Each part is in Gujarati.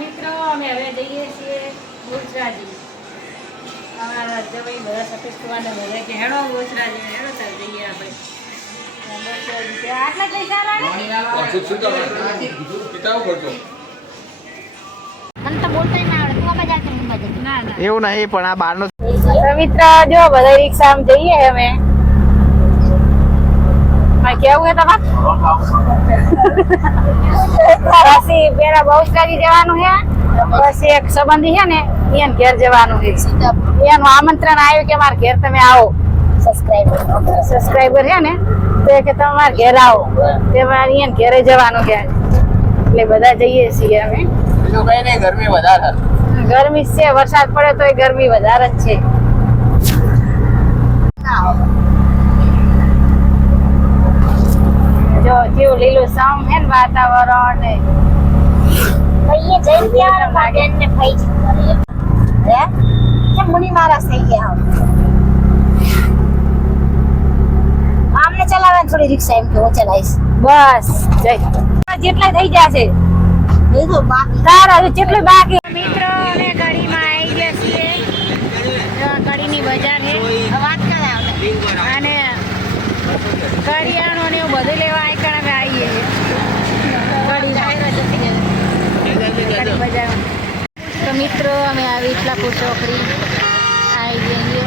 મિત્રો અમે હવે જઈએ છીએ બહુચરાજી. અમારા જવાઈ બધા સફેદ કુવાના બધા કે હેડો બહુચરાજી હેડો ચાલ જઈએ આપણે. આટલા પૈસા લાગે એવું નહીં પણ આ બહારનો મિત્ર જો બધા રિક્ષા આમ જઈએ અમે. કેવું પછી પેલા બહુચરાજી જવાનું છે, પછી એક સંબંધી છે ને એને ઘેર જવાનું છે. એનું આમંત્રણ આવ્યું કે મારા ઘેર તમે આવો. સબસ્ક્રાઈબર છે ને તો કે તમે મારા ઘેર આવો, તેમાં એને ઘેરે જવાનું છે. એટલે બધા જઈએ છીએ અમે. ગરમી વધારે ગરમી છે, વરસાદ પડે તો ગરમી વધારે જ છે. જો કેવું લીલું સામ હે ને વાતાવરણ ને ભાઈએ જઈ ગયા માગેન ને ભાઈ જ કરે હે કે મુની મારા થઈ ગયા આમને ચલાવે થોડી રિક્ષા એમ કે હું ચલાઈશ બસ જય જેટલા થઈ જશે એ તો બાકી તારા જેટલું બાકી. મિત્રો અમે કડીમાં આવી ગયા છીએ. કડીની બજાર છે, વાત કરે અને કરિયાણું ને એવું બધું લેવા આઈકણ અમે આવીએ છીએ બજાર. તો મિત્રો અમે આવી ઇસ્લાપુર ચોકડી આવી જઈએ.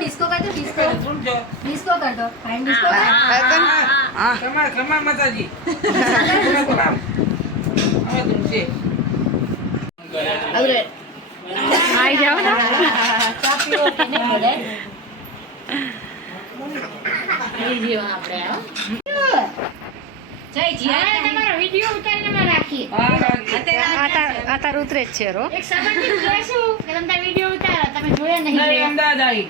डिस्को कर दो डिस्को डिस्को कर दो फाइन डिस्को क्षमा माताजी આવી જાઓ ને चापीओ के ने बोले આવી જીવો આપણે જય જી તમારો વિડિયો ઉતારીને માં રાખીએ. આતા ઉતરે જ છે રો એક સંબંધી જોઈશું કે તમે વિડિયો ઉતારો તમે જોયા નહીં. અમદાવાદ આવી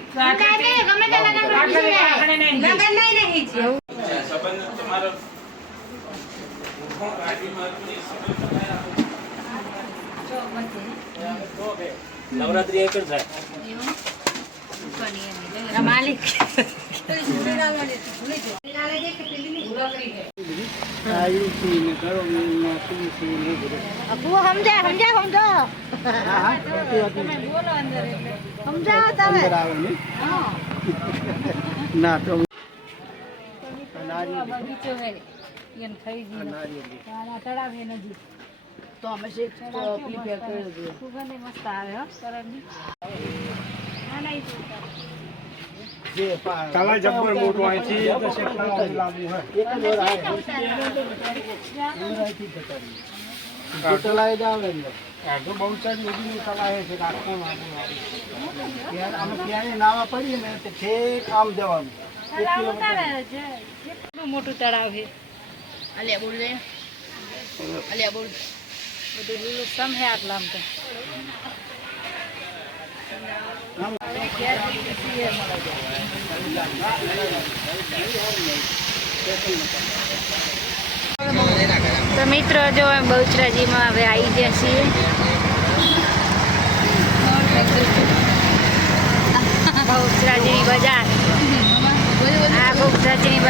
ગમે તે લગન નહીં સંબંધ તમારો નવરાત્રી એક જ થાય માલિક ના તો બગીચો હે એને ખરીદી તળાવ હે નજીક તો અમે પ્રિપેર કરી દીધું. સુગંધ મસ્ત આવે હો સરળની. તલા જબ્બર મોટો હોય છે તો શેકવાનો લાગુ હોય તો ચલાવી દાવ ને આજો બહુ સારી નદીની તલા છે રાખવામાં યાર અમે ક્યાંય નાવા પડીએ ને તો ઠેક આમ જવાનું 1 કિલોમીટર કેટલું મોટું તળાવ છે. અલ્યા બોલ દે અલ્યા બોલ બધું લીલું સમ હે આટલા આમ તો. તો મિત્રો જો બહુચરાજીમાં હવે આવી ગયા છીએ. બહુચરાજીની બજાર, આ બહુચરાજીની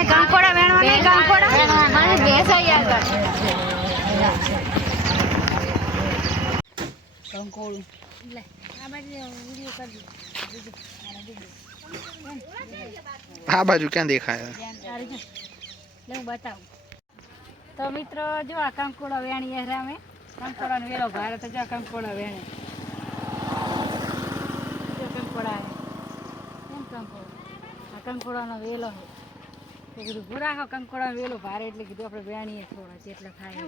કંકોડા વેણવા નહીં, કંકોડા બેસાઈ આગળ કંકોડું આ બાજુ ક્યાં દેખાય હું બતાવું. તો મિત્રો જો આ કંકોડા વેણી રામે કંકોડાનો વેલો ભારે તો જો કંકોડા વેણે કંકોડા કેમ કંકોડો આ કંકોડાનો વેલો છે કીધું ભૂરા કંકોડાનો વેલો ભારે એટલે કીધું આપણે વેણીએ થોડા જેટલા થાય